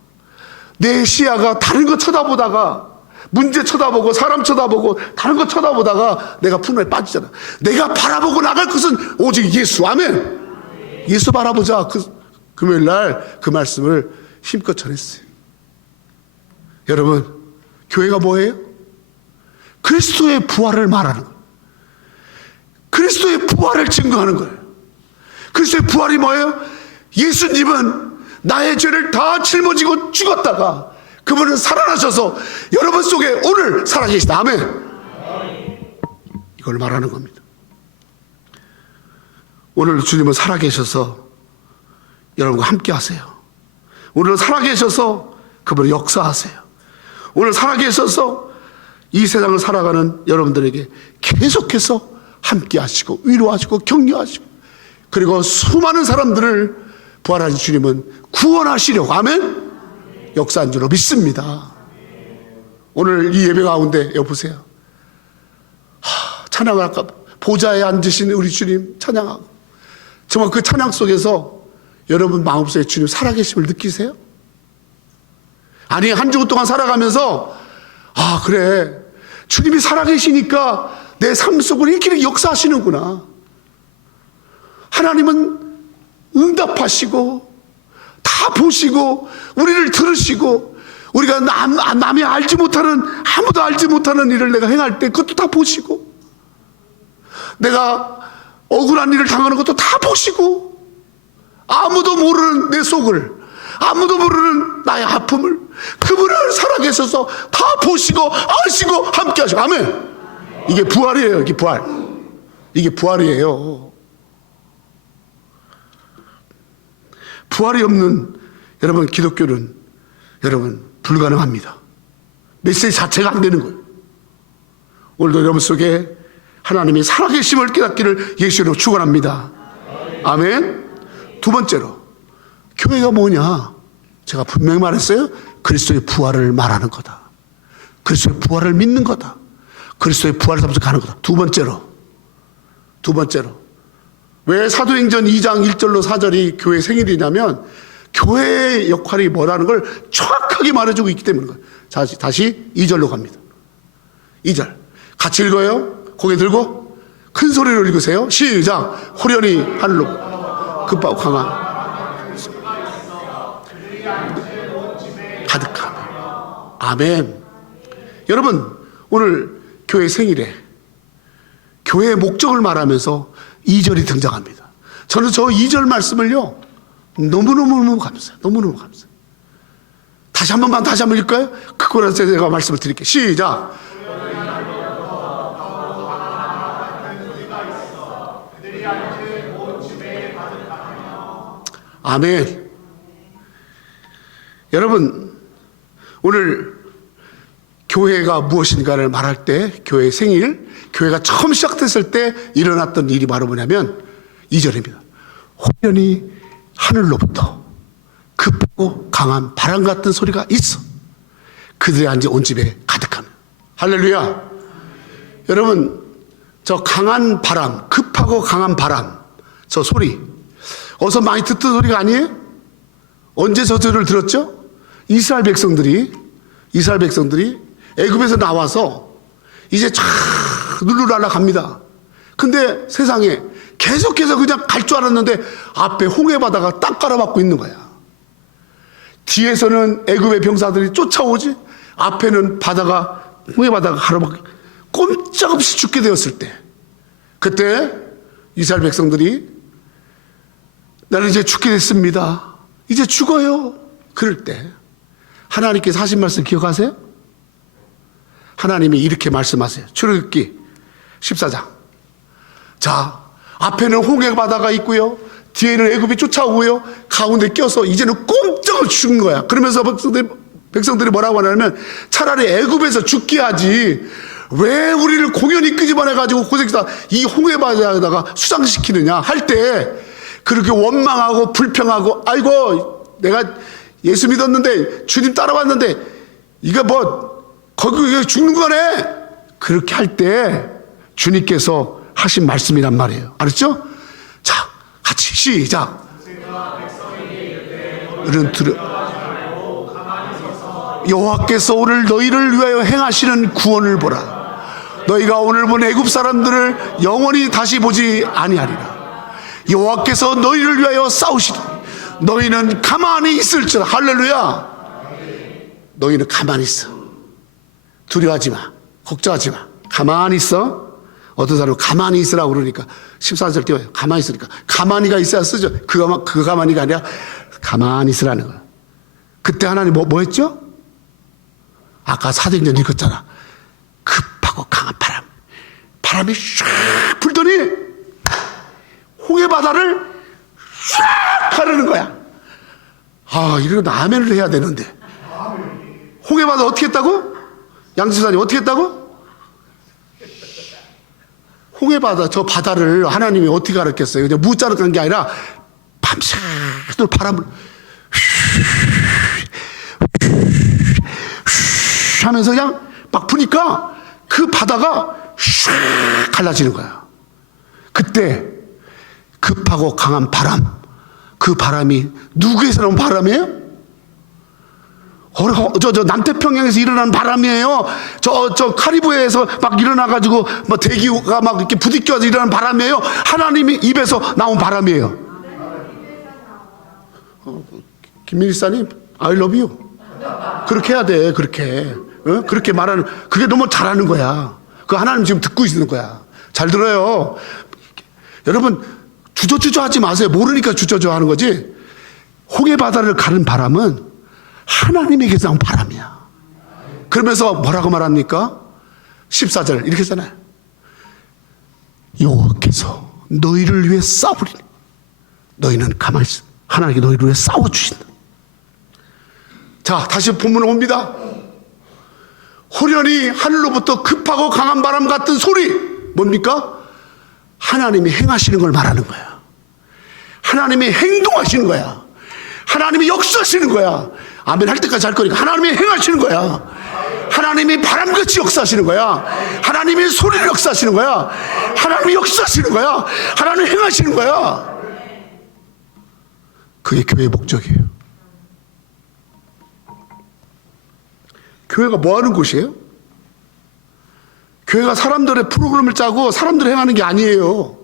내 시야가 다른 거 쳐다보다가, 문제 쳐다보고 사람 쳐다보고 다른 거 쳐다보다가 내가 풍랑에 빠지잖아. 내가 바라보고 나갈 것은 오직 예수. 아멘. 예수 바라보자. 금요일날 그 말씀을 힘껏 전했어요. 여러분, 교회가 뭐예요? 그리스도의 부활을 말하는 거예요. 그리스도의 부활을 증거하는 거예요. 그리스도의 부활이 뭐예요? 예수님은 나의 죄를 다 짊어지고 죽었다가 그분은 살아나셔서 여러분 속에 오늘 살아계시다. 아멘. 이걸 말하는 겁니다. 오늘 주님은 살아계셔서 여러분과 함께 하세요. 오늘 살아계셔서 그분을 역사하세요. 오늘 살아계셔서 이 세상을 살아가는 여러분들에게 계속해서 함께 하시고 위로하시고 격려하시고, 그리고 수많은 사람들을 부활하신 주님은 구원하시려고, 아멘, 역사한 줄로 믿습니다. 오늘 이 예배 가운데 여보세요. 찬양할까? 보좌에 앉으신 우리 주님 찬양하고, 정말 그 찬양 속에서 여러분 마음속에 주님 살아계심을 느끼세요? 아니, 한 주간 동안 살아가면서 아, 그래, 주님이 살아계시니까 내 삶 속으로 이렇게 역사하시는구나. 하나님은 응답하시고 다 보시고 우리를 들으시고 우리가 남이 알지 못하는, 아무도 알지 못하는 일을 내가 행할 때 그것도 다 보시고, 내가 억울한 일을 당하는 것도 다 보시고, 아무도 모르는 내 속을, 아무도 모르는 나의 아픔을 그분을 살아계셔서 다 보시고 아시고 함께 하시고. 아멘. 이게 부활이에요. 이게 부활. 이게 부활이에요. 부활이 없는 여러분 기독교는 여러분 불가능합니다. 메시지 자체가 안 되는 거예요. 오늘도 여러분 속에 하나님이 살아계심을 깨닫기를 예수로 축원합니다. 아멘. 두 번째로, 교회가 뭐냐? 제가 분명히 말했어요. 그리스도의 부활을 말하는 거다. 그리스도의 부활을 믿는 거다. 그리스도의 부활을 삼서 가는 거다. 두 번째로 왜 사도행전 2장 1절로 4절이 교회 생일이냐면 교회의 역할이 뭐라는 걸 정확하게 말해주고 있기 때문인 거예요. 다시 2절로 갑니다. 2절 같이 읽어요. 고개 들고 큰 소리로 읽으세요. 시작. 호련히 하늘로 급하고 강한 가득하며. 아멘. 여러분, 오늘 교회 생일에 교회의 목적을 말하면서 2절이 등장합니다. 저는 저 2절 말씀을요 너무너무 감사해요. 너무너무 감사해요. 다시 한 번만 읽을까요? 그거라서 제가 말씀을 드릴게요. 시작. 아멘. 여러분, 오늘 교회가 무엇인가를 말할 때, 교회 생일, 교회가 처음 시작됐을 때 일어났던 일이 바로 뭐냐면 2절입니다. 호련히 하늘로부터 급하고 강한 바람 같은 소리가 있어 그들이 앉아 온 집에 가득하며. 할렐루야. 여러분, 저 강한 바람, 급하고 강한 바람, 저 소리 어서 많이 듣던 소리가 아니에요? 언제 저 소리를 들었죠? 이스라엘 백성들이 애굽에서 나와서 이제 쫙 룰루랄라 갑니다. 근데 세상에 계속해서 그냥 갈 줄 알았는데 앞에 홍해 바다가 딱 깔아막고 있는 거야. 뒤에서는 애굽의 병사들이 쫓아오지, 앞에는 홍해 바다가 가로막고 꼼짝없이 죽게 되었을 때, 그때 이스라엘 백성들이 나는 이제 죽게 됐습니다. 이제 죽어요. 그럴 때 하나님께서 하신 말씀 기억하세요? 하나님이 이렇게 말씀하세요. 출애굽기 14장. 자, 앞에는 홍해 바다가 있고요, 뒤에는 애굽이 쫓아오고요, 가운데 껴서 이제는 꼼짝을 죽은 거야. 그러면서 백성들이 뭐라고 하냐면, 차라리 애굽에서 죽게 하지 왜 우리를 공연히 끄집어내가지고 고생해서 이 홍해 바다에다가 수상시키느냐 할 때 그렇게 원망하고 불평하고, 아이고 내가 예수 믿었는데 주님 따라왔는데 이거 뭐 거기 죽는 거네, 그렇게 할 때 주님께서 하신 말씀이란 말이에요. 알았죠? 자, 같이 시작. 여호와께서 오늘 너희를 위하여 행하시는 구원을 보라. 너희가 오늘 본 애굽 사람들을 영원히 다시 보지 아니하리라. 여호와께서 너희를 위하여 싸우시리. 너희는 가만히 있을지라. 할렐루야. 너희는 가만히 있어. 두려워하지 마. 걱정하지 마. 가만히 있어. 어떤 사람은 가만히 있으라고 그러니까 14절 띄워요. 가만히 있으니까. 가만히가 있어야 쓰죠. 그 가만히가 아니라 가만히 있으라는 거야. 그때 하나님 뭐 했죠? 아까 사도행전 읽었잖아. 급하고 강한 바람이 쫙 불더니 홍해 바다를 쫙 가르는 거야. 아, 이러면 아멘을 해야 되는데. 홍해 바다 어떻게 했다고? 양지사님 어떻게 했다고? 홍해 바다, 저 바다를 하나님이 어떻게 가르쳤어요? 그냥 무자로 간 게 아니라 밤새도록 바람을 하면서 그냥 막 부니까 그 바다가 샥 갈라지는 거야. 그때 급하고 강한 바람, 그 바람이 누구에서 나온 바람이에요? 저 남태평양에서 일어난 바람이에요. 저 카리브해에서 막 일어나가지고 뭐 대기가 막 이렇게 부딪혀서 일어난 바람이에요. 하나님이 입에서 나온 바람이에요. 김민희사님, I love you. 그렇게 해야 돼, 그렇게. 그렇게 말하는, 그게 너무 잘하는 거야. 그 하나님 지금 듣고 있는 거야. 잘 들어요. 여러분, 주저주저 하지 마세요. 모르니까 주저주저 하는 거지. 홍해바다를 가는 바람은 하나님에게서 나온 바람이야. 그러면서 뭐라고 말합니까? 14절 이렇게 했잖아요. 여호와께서 너희를 위해 싸우리니 너희는 가만히 있어. 하나님께 너희를 위해 싸워주신다. 자, 다시 본문에 옵니다. 호련히 하늘로부터 급하고 강한 바람 같은 소리. 뭡니까? 하나님이 행하시는 걸 말하는 거야. 하나님이 행동하시는 거야. 하나님이 역사하시는 거야. 아멘 할 때까지 할 거니까. 하나님이 행하시는 거야. 하나님이 바람같이 역사하시는 거야. 하나님이 소리를 역사하시는 거야. 하나님이 역사하시는 거야. 하나님이 행하시는 거야. 그게 교회의 목적이에요. 교회가 뭐 하는 곳이에요? 교회가 사람들의 프로그램을 짜고 사람들이 행하는 게 아니에요.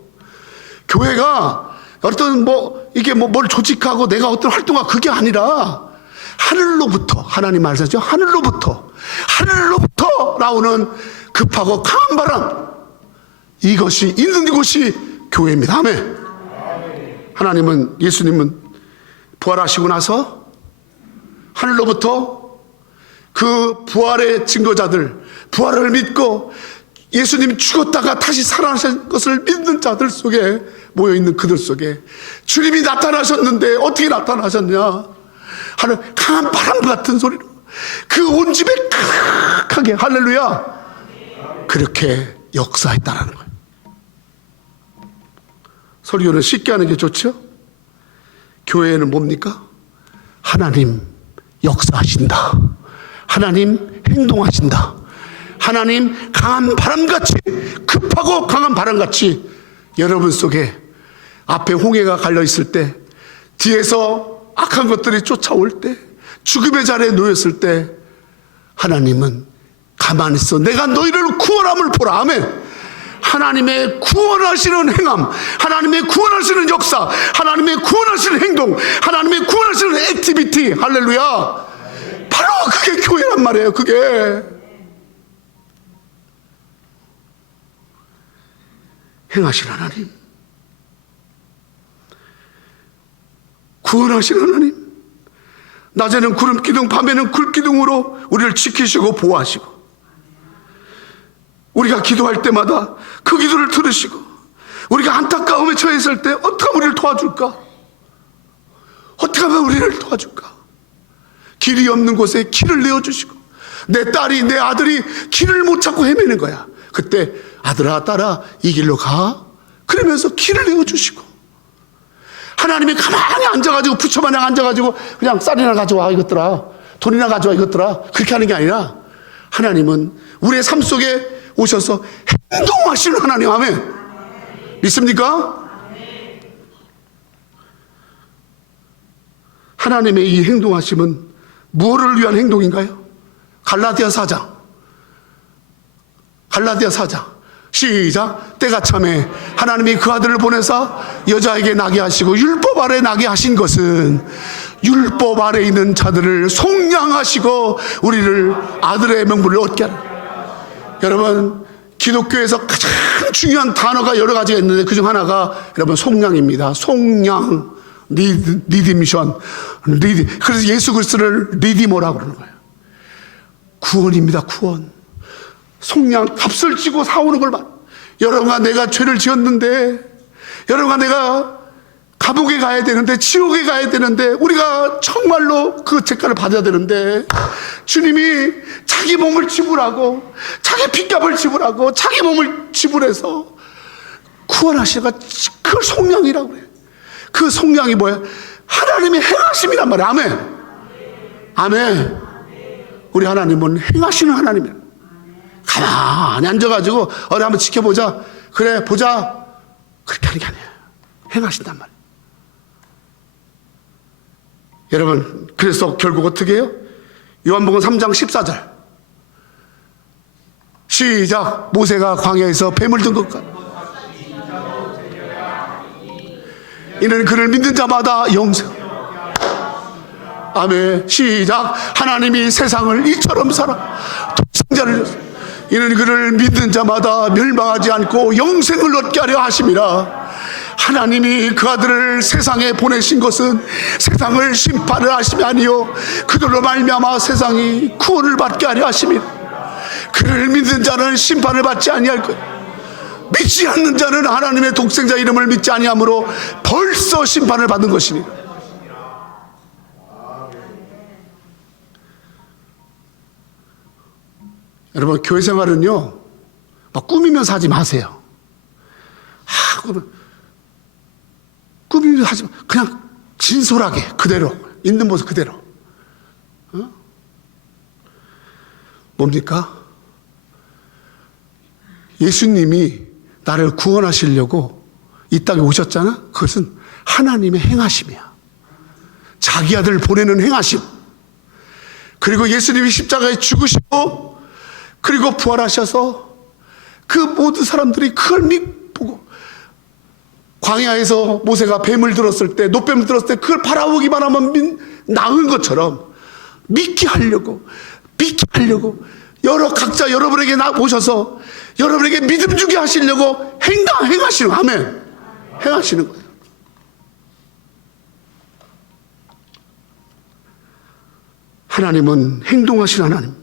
교회가 어떤 이게 뭘 조직하고 내가 어떤 활동하고 그게 아니라 하늘로부터, 하나님 말씀하죠. 하늘로부터 나오는 급하고 강한 바람. 이것이 있는 곳이 교회입니다. 아멘. 하나님은, 예수님은 부활하시고 나서 하늘로부터 그 부활의 증거자들, 부활을 믿고 예수님이 죽었다가 다시 살아나신 것을 믿는 자들 속에 모여있는 그들 속에 주님이 나타나셨는데 어떻게 나타나셨냐? 하늘 강한 바람 같은 소리로 그 온 집에 크하게 할렐루야 그렇게 역사했다라는 거예요. 설교는 쉽게 하는 게 좋죠? 교회는 뭡니까? 하나님 역사하신다. 하나님 행동하신다. 하나님 강한 바람같이, 급하고 강한 바람같이 여러분 속에 앞에 홍해가 갈려있을 때, 뒤에서 악한 것들이 쫓아올 때, 죽음의 자리에 놓였을 때 하나님은 가만히 있어. 내가 너희를 구원함을 보라. 아멘. 하나님의 구원하시는 행함, 하나님의 구원하시는 역사, 하나님의 구원하시는 행동, 하나님의 구원하시는 액티비티. 할렐루야. 바로 그게 교회란 말이에요. 그게 행하신 하나님, 구원하신 하나님, 낮에는 구름 기둥, 밤에는 불 기둥으로 우리를 지키시고 보호하시고, 우리가 기도할 때마다 그 기도를 들으시고, 우리가 안타까움에 처했을 때 어떻게 하면 우리를 도와줄까? 어떻게 하면 우리를 도와줄까? 길이 없는 곳에 길을 내어주시고, 내 딸이, 내 아들이 길을 못 찾고 헤매는 거야. 그때 아들아, 딸아, 이 길로 가. 그러면서 길을 내어주시고, 하나님이 가만히 앉아가지고, 부처마냥 앉아가지고 그냥 쌀이나 가져와 이것들아, 돈이나 가져와 이것들아, 그렇게 하는 게 아니라 하나님은 우리의 삶 속에 오셔서 행동하시는 하나님. 아멘. 믿습니까? 하나님의 이 행동하심은 무엇을 위한 행동인가요? 갈라디아 4장 시작. 때가 참에 하나님이 그 아들을 보내사 여자에게 나게 하시고 율법 아래 나게 하신 것은 율법 아래 있는 자들을 속량하시고 우리를 아들의 명분을 얻게 하라. 여러분, 기독교에서 가장 중요한 단어가 여러 가지가 있는데 그중 하나가 여러분 속량입니다. 속량, 리디미션, 그래서 예수 그리스도를 리디머라고 그러는 거예요. 구원입니다. 구원. 속량, 값을 지고 사오는 걸 말. 여러분과 내가 죄를 지었는데, 여러분과 내가 감옥에 가야 되는데, 지옥에 가야 되는데, 우리가 정말로 그 죄가를 받아야 되는데, 주님이 자기 몸을 지불하고, 자기 핏값을 지불하고, 자기 몸을 지불해서 구원하시가 그걸 속량이라고 그래요. 그 속량이 뭐야? 하나님의 행하심이란 말이야. 아멘. 아멘. 우리 하나님은 행하시는 하나님이야. 가만히 앉아가지고 어디 한번 지켜보자, 그래 보자, 그렇게 하는 게 아니에요. 행하신단 말이에요. 여러분, 그래서 결국 어떻게 해요? 요한복음 3장 14절. 시작. 모세가 광야에서 뱀을 든 것 같. 이는 그를 믿는 자마다 영생. 아멘. 시작. 하나님이 세상을 이처럼 사랑 독생자를 줬습니다. 이는 그를 믿는 자마다 멸망하지 않고 영생을 얻게 하려 하심이라. 하나님이 그 아들을 세상에 보내신 것은 세상을 심판을 하심이 아니요 그들로 말미암아 세상이 구원을 받게 하려 하심이라. 그를 믿는 자는 심판을 받지 아니할 것. 믿지 않는 자는 하나님의 독생자 이름을 믿지 아니하므로 벌써 심판을 받는 것이니. 여러분, 교회 생활은요 막 꾸미면서 하지 마세요. 꾸미면서 하지 마. 그냥 진솔하게 그대로 있는 모습 그대로. 뭡니까? 예수님이 나를 구원하시려고 이 땅에 오셨잖아. 그것은 하나님의 행하심이야. 자기 아들 보내는 행하심. 그리고 예수님이 십자가에 죽으시고 그리고 부활하셔서 그 모든 사람들이 그걸 보고 광야에서 모세가 뱀을 들었을 때, 노뱀을 들었을 때 그걸 바라보기만 하면 나은 것처럼 믿게 하려고 각자 여러분에게 오셔서 여러분에게 믿음 주게 하시려고 행하시는 거예요. 아멘. 행하시는 거예요. 하나님은 행동하시는 하나님.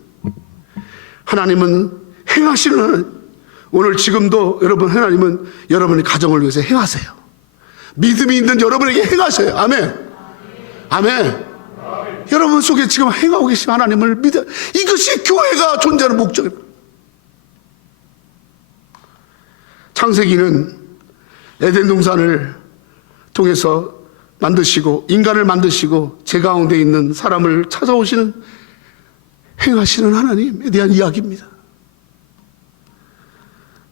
하나님은 행하시는 하나님. 오늘 지금도 여러분, 하나님은 여러분의 가정을 위해서 행하세요. 믿음이 있는 여러분에게 행하세요. 아멘. 아멘. 여러분 속에 지금 행하고 계신 하나님을 믿어. 이것이 교회가 존재하는 목적입니다. 창세기는 에덴 동산을 통해서 만드시고 인간을 만드시고 제 가운데 있는 사람을 찾아오시는 행하시는 하나님에 대한 이야기입니다.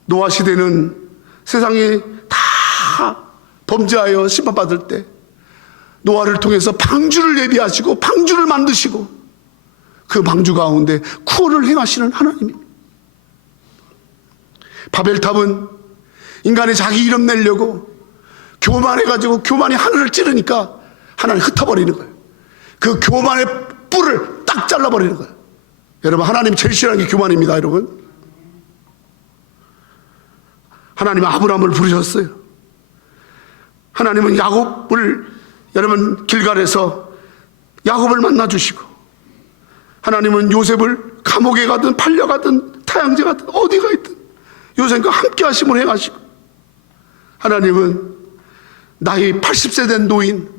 노아 시대는 세상이 다 범죄하여 심판받을 때 노아를 통해서 방주를 예비하시고 방주를 만드시고 그 방주 가운데 구원을 행하시는 하나님입니다. 바벨탑은 인간이 자기 이름 내려고 교만해가지고 교만이 하늘을 찌르니까 하나님 흩어버리는 거예요. 그 교만의 뿔을 딱 잘라버리는 거예요. 여러분, 하나님 제일 싫어하는 게 교만입니다. 여러분, 하나님은 아브라함을 부르셨어요. 하나님은 야곱을, 여러분, 길갈에서 야곱을 만나주시고, 하나님은 요셉을 감옥에 가든 팔려가든 타양제 가든 어디가 있든 요셉과 함께 하심을 행하시고, 하나님은 나이 80세 된 노인,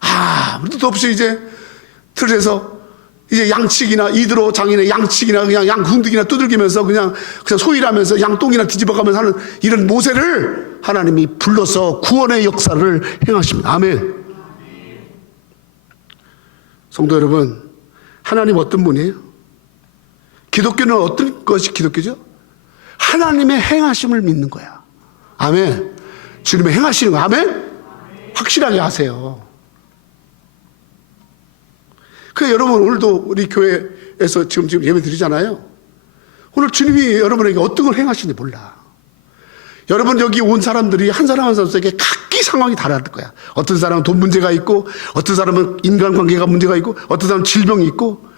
아무도 없이 이제 틀에서 이제 양치기나 이드로 장인의 양치기나 그냥 양 군득이나 두들기면서 그냥 소일하면서 양똥이나 뒤집어가면서 하는 이런 모세를 하나님이 불러서 구원의 역사를 행하십니다. 아멘. 성도 여러분, 하나님 어떤 분이에요? 기독교는 어떤 것이 기독교죠? 하나님의 행하심을 믿는 거야. 아멘. 주님의 행하시는 거. 아멘. 확실하게 하세요. 그 여러분, 오늘도 우리 교회에서 지금 예배 드리잖아요. 오늘 주님이 여러분에게 어떤 걸 행하시는지 몰라. 여러분 여기 온 사람들이 한 사람 한 사람에게 각기 상황이 다를 거야. 어떤 사람은 돈 문제가 있고, 어떤 사람은 인간관계가 문제가 있고, 어떤 사람은 질병이 있고,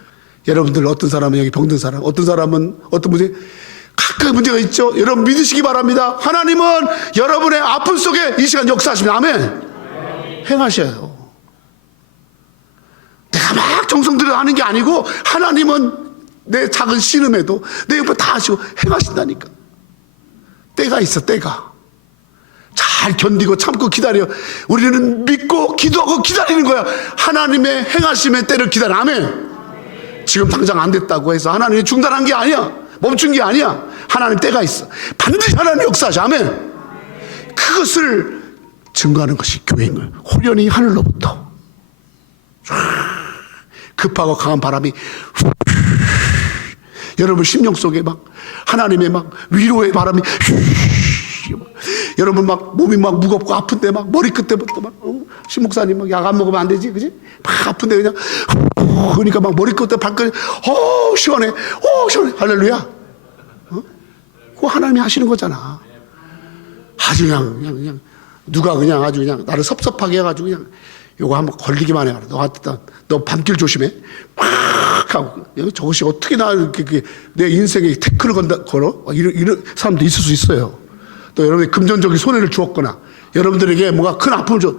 여러분들 어떤 사람은 여기 병든 사람, 어떤 사람은 어떤 문제, 각각 문제가 있죠. 여러분 믿으시기 바랍니다. 하나님은 여러분의 아픔 속에 이 시간 역사하십니다. 아멘. 행하셔요. 내가 막 정성 들여 하는 게 아니고 하나님은 내 작은 신음에도 내 옆에 다 하시고 행하신다니까. 때가 있어. 때가 잘 견디고 참고 기다려. 우리는 믿고 기도하고 기다리는 거야. 하나님의 행하심의 때를 기다려. 아멘. 지금 당장 안 됐다고 해서 하나님이 중단한 게 아니야. 멈춘 게 아니야. 하나님 때가 있어. 반드시 하나님 역사하셔. 아멘. 그것을 증거하는 것이 교회인 거예요. 호련히 하늘로부터 급하고 강한 바람이 여러분 심령 속에 막 하나님의 막 위로의 바람이 여러분 막 몸이 막 무겁고 아픈데 막 머리 끝에부터 막 신목사님 막 약 안 먹으면 안 되지, 그지? 막 아픈데 그냥 그러니까 막 머리끝부터 발끝, 시원해. 시원해. 할렐루야. 그거 하나님이 하시는 거잖아. 아주 그냥 누가 그냥 아주 그냥 나를 섭섭하게 해가지고 그냥 요거 한번 걸리기만 해. 너 밤길 조심해. 막 하고. 저것이 어떻게 내 인생에 태클을 걸어? 이런 사람도 있을 수 있어요. 또 여러분이 금전적인 손해를 주었거나 여러분들에게 뭔가 큰 아픔을 줘.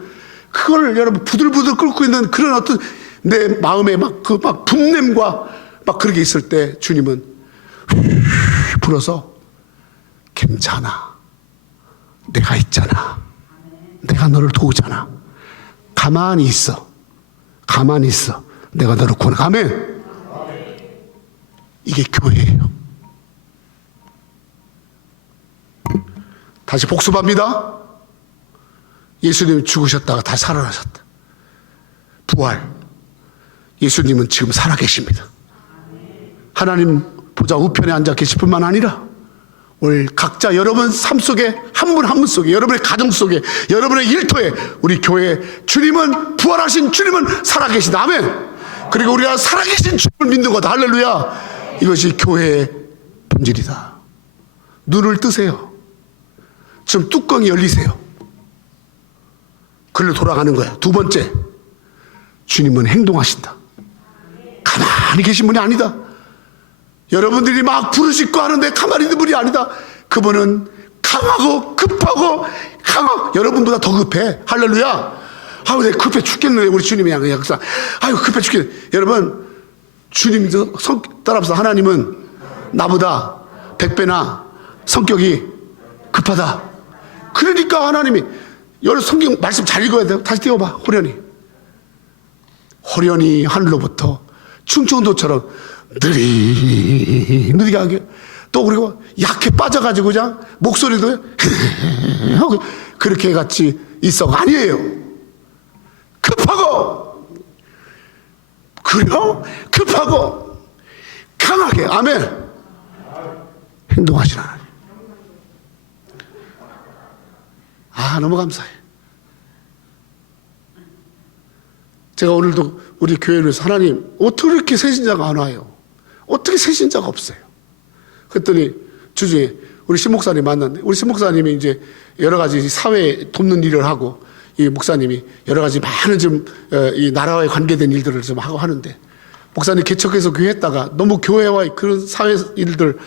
그걸 여러분 부들부들 끓고 있는 그런 어떤 내 마음에 막 분냄과 막 그런 게 있을 때 주님은 불어서 괜찮아. 내가 있잖아. 내가 너를 도우잖아. 가만히 있어. 가만히 있어. 내가 너를 구원해. 아멘. 이게 교회예요. 다시 복습합니다. 예수님이 죽으셨다가 다시 살아나셨다. 부활. 예수님은 지금 살아계십니다. 하나님 보좌 우편에 앉아 계실 뿐만 아니라 오늘 각자 여러분 삶 속에 한 분 한 분 속에 여러분의 가정 속에 여러분의 일터에 우리 교회 주님은 부활하신 주님은 살아계시다. 아멘. 그리고 우리가 살아계신 주님을 믿는 거다. 할렐루야. 이것이 교회의 본질이다. 눈을 뜨세요. 지금 뚜껑이 열리세요. 그걸로 돌아가는 거야. 두 번째, 주님은 행동하신다. 가만히 계신 분이 아니다. 여러분들이 막 부르짖고 하는데 가만히 있는 분이 아니다. 그분은 강하고 급하고 강하고 여러분보다 더 급해. 할렐루야. 아유, 내가 급해 죽겠네. 우리 주님이 그냥 역사. 아유, 급해 죽겠네. 여러분, 주님도 따라서 하나님은 나보다 100배나 성격이 급하다. 그러니까 하나님이 여러분 성경 말씀 잘 읽어야 돼요. 다시 띄워봐. 호련히 하늘로부터 충청도처럼 느리게 하게. 또 그리고 약해 빠져가지고 그냥 목소리도 하고 그렇게 같이 있어. 아니에요. 급하고 그래요? 급하고 강하게. 아멘. 행동하시는 하나님. 너무 감사해. 제가 오늘도 우리 교회를 위해서 하나님 어떻게 이렇게 새신자가 안 와요? 어떻게 새신자가 없어요? 그랬더니 주중에 우리 신목사님 만났는데 우리 신목사님이 이제 여러 가지 사회 돕는 일을 하고 이 목사님이 여러 가지 많은 좀 이 나라와의 관계된 일들을 좀 하고 하는데 목사님 개척해서 교회 했다가 너무 교회와의 그런 사회 일들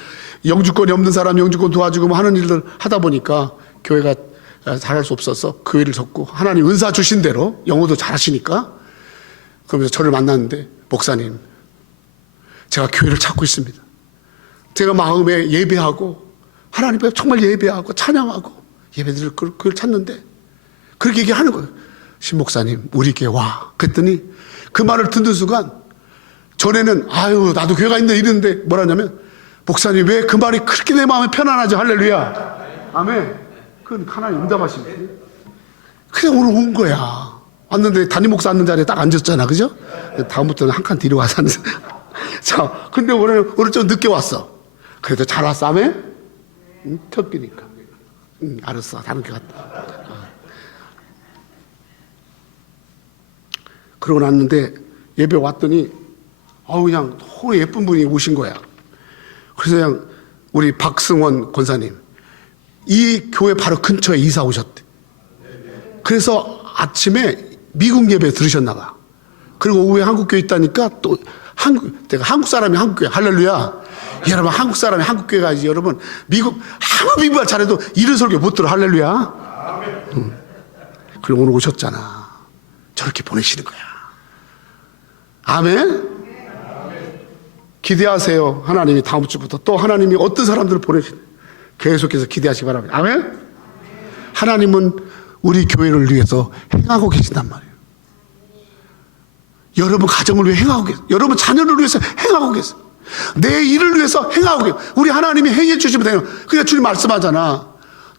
영주권이 없는 사람 영주권 도와주고 뭐 하는 일들 하다 보니까 교회가 잘할 수 없어서 교회를 접고 하나님 은사 주신 대로 영어도 잘하시니까 그러면서 저를 만났는데 목사님 제가 교회를 찾고 있습니다. 제가 마음에 예배하고 하나님 앞에 정말 예배하고 찬양하고 예배드릴 교회를 찾는데 그렇게 얘기하는 거예요. 신 목사님 우리 교회 와. 그랬더니 그 말을 듣는 순간 전에는 나도 교회가 있는데 이랬는데 뭐라냐면 목사님 왜 그 말이 그렇게 내 마음에 편안하죠. 할렐루야. 아멘. 그건 하나님 응답하십니다. 그냥 오늘 온 거야. 왔는데 담임 목사 앉는 자리에 딱 앉았잖아. 그죠? 다음부터는 한 칸 뒤로 가서 앉는. 자, 근데 오늘 좀 늦게 왔어. 그래도 잘 왔어. 아멘? 응? 첫 끼니까. 응, 알았어. 다른 게 갔다. 그러고 났는데 예배 왔더니 그냥 너무 예쁜 분이 오신 거야. 그래서 그냥 우리 박승원 권사님 이 교회 바로 근처에 이사 오셨대. 그래서 아침에 미국 예배 들으셨나 봐. 그리고 오후에 한국교회 있다니까 또 내가 한국 사람이 한국교회. 할렐루야. 여러분 한국 사람이 한국교회 가야지. 여러분 아무리 미국말 잘해도 이런 설교 못 들어. 할렐루야. 그리고 오늘 오셨잖아. 저렇게 보내시는 거야. 아멘. 기대하세요. 하나님이 다음 주부터 또 하나님이 어떤 사람들을 보내시는 계속해서 기대하시기 바랍니다. 아멘. 하나님은 우리 교회를 위해서 행하고 계신단 말이에요. 여러분 가정을 위해 행하고 계세요. 여러분 자녀를 위해서 행하고 계세요. 내 일을 위해서 행하고 계세요. 우리 하나님이 행해 주시면 돼요. 그러니까 주님 말씀하잖아.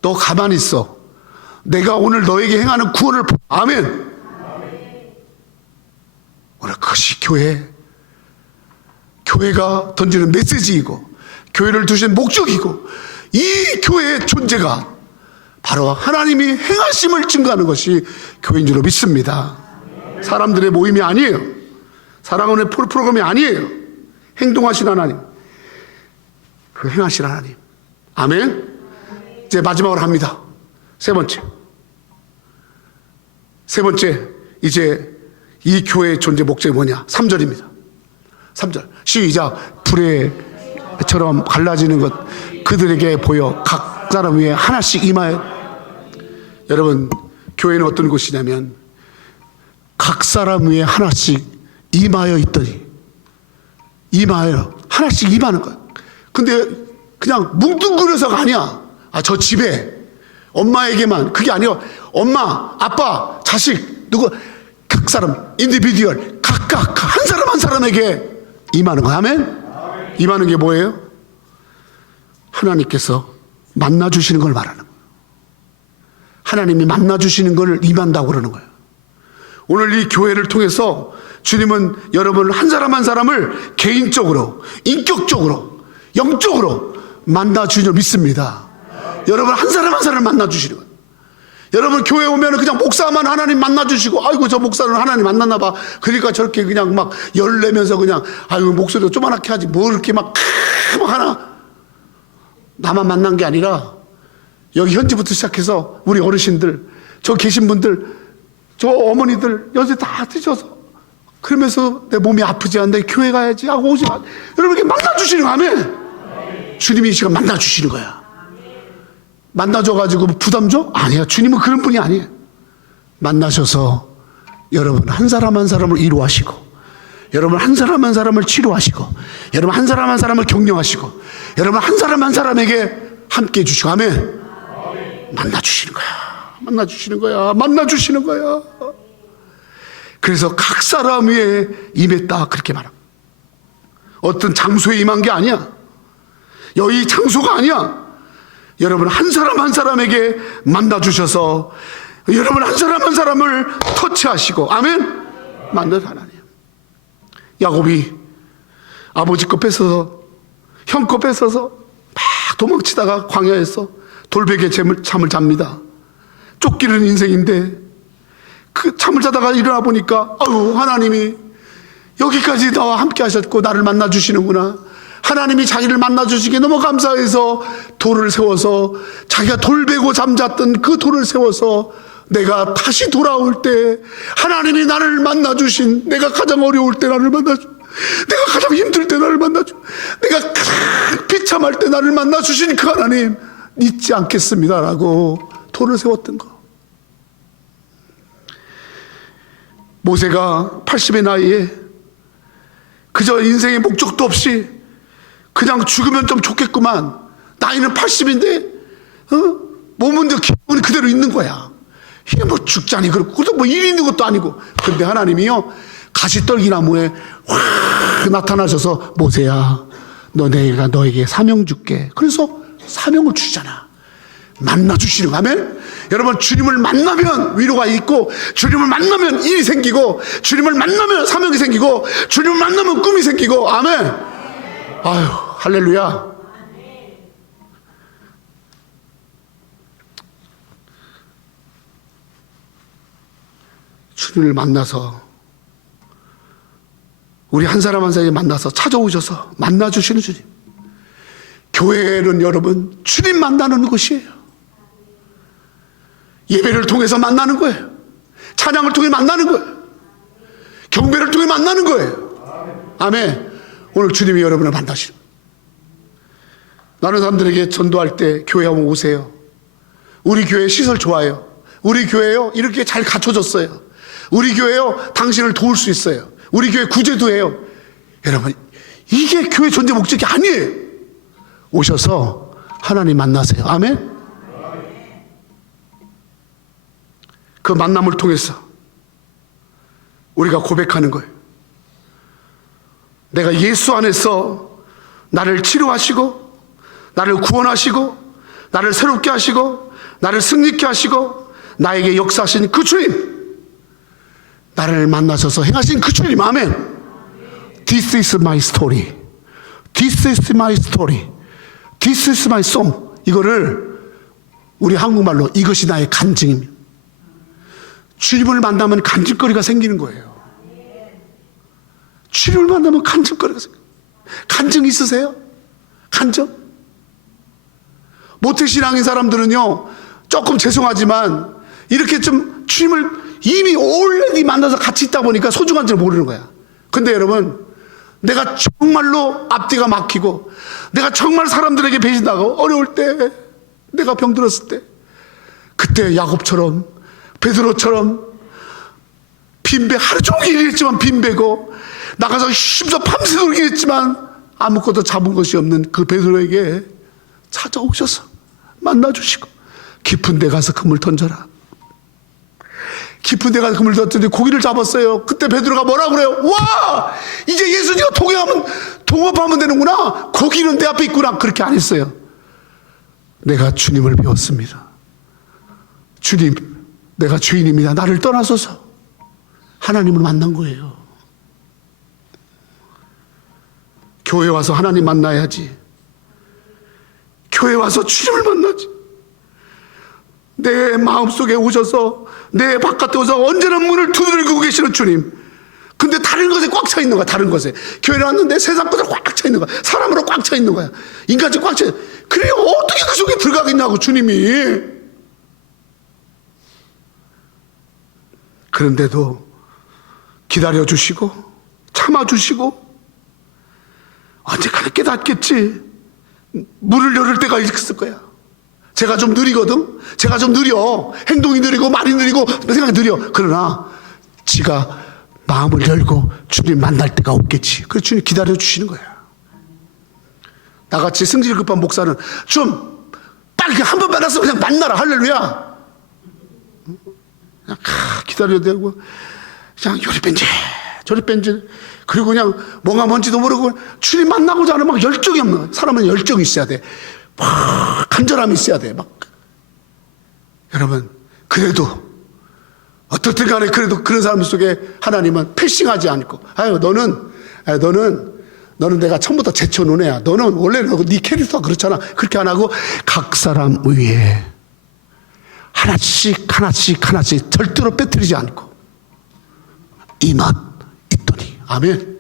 너 가만히 있어. 내가 오늘 너에게 행하는 구원을 아멘. 오늘 그것이 교회가 던지는 메시지이고 교회를 두신 목적이고 이 교회의 존재가 바로 하나님이 행하심을 증거하는 것이 교회인 줄로 믿습니다. 사람들의 모임이 아니에요. 사랑하는 프로그램이 아니에요. 행동하신 하나님. 그 행하신 하나님. 아멘. 이제 마지막으로 합니다. 세 번째, 이제 이 교회의 존재 목적이 뭐냐? 3절입니다. 3절. 시작. 불의처럼 갈라지는 것 그들에게 보여 각 사람 위에 하나씩 임하여. 여러분, 교회는 어떤 곳이냐면 각 사람 위에 하나씩 임하여 있더니, 임하여 하나씩 임하는 거야. 근데 그냥 뭉뚱그려서가 아니야. 저 집에 엄마에게만, 그게 아니야. 엄마, 아빠, 자식, 누구, 각 사람, 인디비듀얼, 각각 한 사람 한 사람에게 임하는 거야. 아멘? 임하는 게 뭐예요? 하나님께서 만나주시는 걸 말하는 거예요. 하나님이 만나주시는 걸 임한다고 그러는 거예요. 오늘 이 교회를 통해서 주님은 여러분 한 사람 한 사람을 개인적으로, 인격적으로, 영적으로 만나주시는 줄 믿습니다. 여러분 한 사람 한 사람을 만나주시는 거예요. 여러분 교회 오면 그냥 목사만 하나님 만나주시고, 아이고 저 목사는 하나님 만났나 봐, 그러니까 저렇게 그냥 막 열내면서 그냥 아이고 목소리도 조그맣게 하지 뭐 이렇게 막 하나. 나만 만난 게 아니라 여기 현지부터 시작해서 우리 어르신들, 저 계신 분들, 저 어머니들 여기 다 드셔서 그러면서 내 몸이 아프지 않는데 교회 가야지 하고 오지 마. 여러분 이렇게 만나주시는 거. 아멘. 주님이 이 시간 만나주시는 거야. 만나줘가지고 부담 줘? 아니야. 주님은 그런 분이 아니에요. 만나셔서 여러분 한 사람 한 사람을 위로하시고, 여러분 한 사람 한 사람을 치료하시고, 여러분 한 사람 한 사람을 격려하시고, 여러분 한 사람 한 사람에게 함께 해주시고. 아멘. 만나주시는 거야. 만나주시는 거야. 만나주시는 거야. 그래서 각 사람 위에 임했다 그렇게 말합니다. 어떤 장소에 임한 게 아니야. 여기 장소가 아니야. 여러분 한 사람 한 사람에게 만나주셔서 여러분 한 사람 한 사람을 터치하시고. 아멘. 만난 하나님. 야곱이 아버지 거 뺏어서, 형 거 뺏어서 막 도망치다가 광야에서 돌베개 잠을 잡니다. 쫓기는 인생인데 그 잠을 자다가 일어나 보니까 아유, 하나님이 여기까지 나와 함께 하셨고 나를 만나 주시는구나. 하나님이 자기를 만나 주시기에 너무 감사해서 돌을 세워서, 자기가 돌 베고 잠잤던 그 돌을 세워서 내가 다시 돌아올 때 하나님이 나를 만나 주신, 내가 가장 어려울 때 나를 만나 주, 내가 가장 힘들 때 나를 만나 주, 내가 비참할 때 나를 만나 주신 그 하나님 잊지 않겠습니다라고 돌을 세웠던 거. 모세가 80의 나이에 그저 인생의 목적도 없이 그냥 죽으면 좀 좋겠구만. 나이는 80인데 몸은 기분이 그대로 있는 거야. 이게 뭐 죽자니 그렇고 그것도 뭐 일 있는 것도 아니고. 근데 하나님이요 가시떨기나무에 확 나타나셔서 모세야 내가 너에게 사명 줄게. 그래서 사명을 주잖아. 만나주시는 거. 아멘. 여러분 주님을 만나면 위로가 있고, 주님을 만나면 일이 생기고, 주님을 만나면 사명이 생기고, 주님을 만나면 꿈이 생기고. 아멘. 아유 할렐루야. 주님을 만나서 우리 한 사람 한 사람이 만나서 찾아오셔서 만나주시는 주님. 교회는 여러분 주님 만나는 곳이에요. 예배를 통해서 만나는 거예요. 찬양을 통해 만나는 거예요. 경배를 통해 만나는 거예요. 아멘. 오늘 주님이 여러분을 만나시는 거예요. 나는 사람들에게 전도할 때 교회 한번 오세요. 우리 교회 시설 좋아요. 우리 교회요 이렇게 잘 갖춰졌어요. 우리 교회요 당신을 도울 수 있어요. 우리 교회 구제도 해요. 여러분 이게 교회 존재 목적이 아니에요. 오셔서 하나님 만나세요. 아멘. 그 만남을 통해서 우리가 고백하는 거예요. 내가 예수 안에서 나를 치료하시고, 나를 구원하시고, 나를 새롭게 하시고, 나를 승리케 하시고, 나에게 역사하신 그 주님, 나를 만나셔서 행하신 그 주님. 아멘. This is my story. This is my story. This is my song. 이거를 우리 한국말로 이것이 나의 간증입니다. 주님을 만나면 간증거리가 생기는 거예요. 주님을 만나면 간증거리겠어요. 간증 있으세요? 간증? 모태신앙인 사람들은요, 조금 죄송하지만 이렇게 좀 주님을 이미 올레디 만나서 같이 있다 보니까 소중한 줄 모르는 거야. 근데 여러분, 내가 정말로 앞뒤가 막히고 내가 정말 사람들에게 배신당하고 어려울 때, 내가 병들었을 때, 그때 야곱처럼 베드로처럼 빈배, 하루 종일 일했지만 빈배고 나가서 힘써 밤새도록 일했지만 아무것도 잡은 것이 없는 그 베드로에게 찾아오셔서 만나주시고, 깊은 데 가서 그물 던져라. 깊은 데 가서 그물 던졌더니 고기를 잡았어요. 그때 베드로가 뭐라고 그래요? 와! 이제 예수님과 동업하면 되는구나. 고기는 내 앞에 있구나. 그렇게 안 했어요. 내가 주님을 배웠습니다. 주님, 내가 주인입니다. 나를 떠나소서. 하나님을 만난 거예요. 교회 와서 하나님 만나야지. 교회 와서 주님을 만나지. 내 마음속에 오셔서, 내 바깥에 오셔서 언제나 문을 두드리고 계시는 주님. 근데 다른 것에 꽉 차 있는 거야. 다른 것에. 교회에 왔는데 세상 것에 꽉 차 있는 거야. 사람으로 꽉 차 있는 거야. 인간적으로 꽉 차 있는 거야. 그래 어떻게 그 속에 들어가겠냐고, 주님이. 그런데도 기다려주시고 참아주시고 언제까지 깨닫겠지. 문을 열을 때가 있을 거야. 제가 좀 느리거든. 제가 좀 느려. 행동이 느리고 말이 느리고 생각이 느려. 그러나 지가 마음을 열고 주님 만날 때가 없겠지. 그래서 주님 기다려주시는 거야. 나같이 승질 급한 목사는 좀 빨리 한 번 만났으면 그냥 만나라. 할렐루야. 그냥 기다려야 되고 그냥 요리 뺀질 저리 뺀질, 그리고 그냥 뭔가 뭔지도 모르고 주님 만나고자 하는 막 열정이 없는 거야. 사람은 열정이 있어야 돼. 막 간절함이 있어야 돼. 막. 여러분, 그래도 어떻든 간에 그래도 그런 사람 속에 하나님은 패싱하지 않고, 아유 너는 내가 처음부터 제쳐놓은 애야. 너는 원래 네 캐릭터가 그렇잖아. 그렇게 안 하고 각 사람 위에 하나씩 절대로 빼뜨리지 않고 이 맛 있더니. 아멘.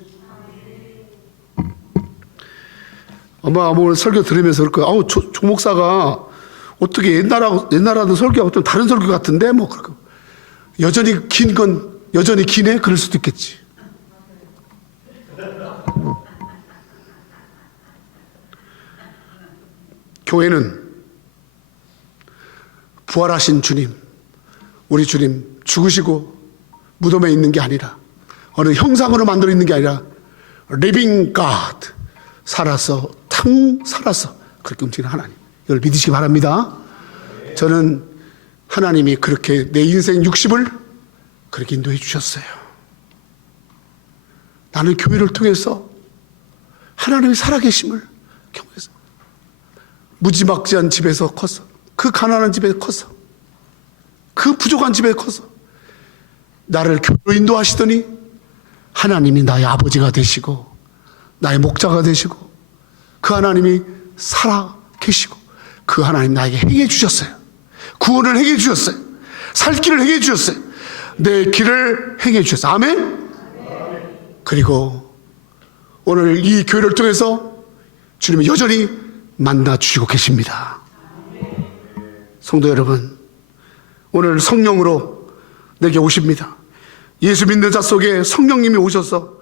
아마 오늘 설교 들으면서 그럴 거야. 아우, 조 목사가 어떻게 옛날하던 설교하고 좀 다른 설교 같은데? 뭐, 그렇고. 여전히 긴 건 여전히 기네? 그럴 수도 있겠지. 교회는 부활하신 주님, 우리 주님 죽으시고 무덤에 있는 게 아니라, 어느 형상으로 만들어 있는 게 아니라 living God, 살아서 그렇게 움직이는 하나님, 이걸 믿으시기 바랍니다. 저는 하나님이 그렇게 내 인생 60을 그렇게 인도해 주셨어요. 나는 교회를 통해서 하나님이 살아계심을 경험했어요. 무지막지한 집에서 컸어. 그 가난한 집에 컸어. 그 부족한 집에 컸어. 나를 교회로 인도하시더니 하나님이 나의 아버지가 되시고 나의 목자가 되시고 그 하나님이 살아 계시고 그 하나님 나에게 행해 주셨어요. 구원을 행해 주셨어요. 살 길을 행해 주셨어요. 내 길을 행해 주셨어요. 아멘. 그리고 오늘 이 교회를 통해서 주님이 여전히 만나 주시고 계십니다. 성도 여러분, 오늘 성령으로 내게 오십니다. 예수 믿는 자 속에 성령님이 오셔서